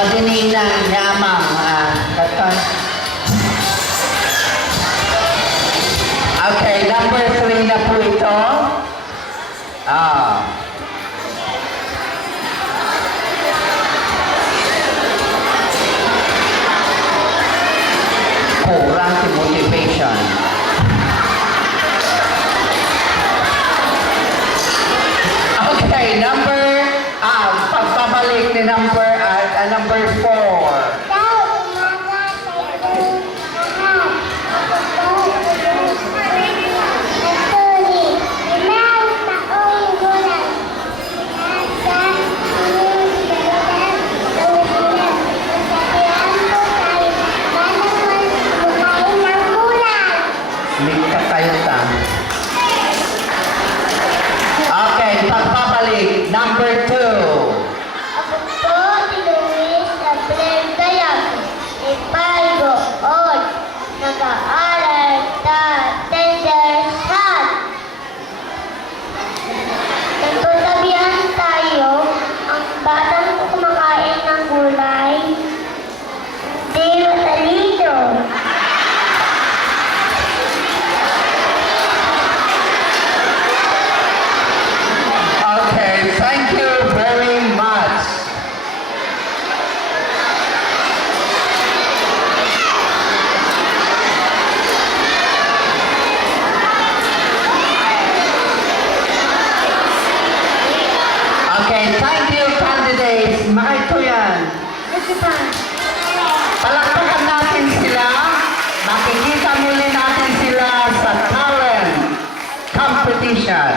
Madining na yamang. Katon. Okay, number 3 na po ito. Kurang si motivation. Okay, pagpabalik ni number 4. Okay, pagpabalik, number 2. Ako po si Luis Gabriel Gayag, Ipalgo, Od, nag-aaral sa Tendershot. Nagtutabihan tayo, ang batang kumakain ng gulay, hindi matalino. Okay, thank you very much. Okay, thank you candidates. Makito yan. Palakpakan natin sila. Makikita muli natin sila sa talent competition.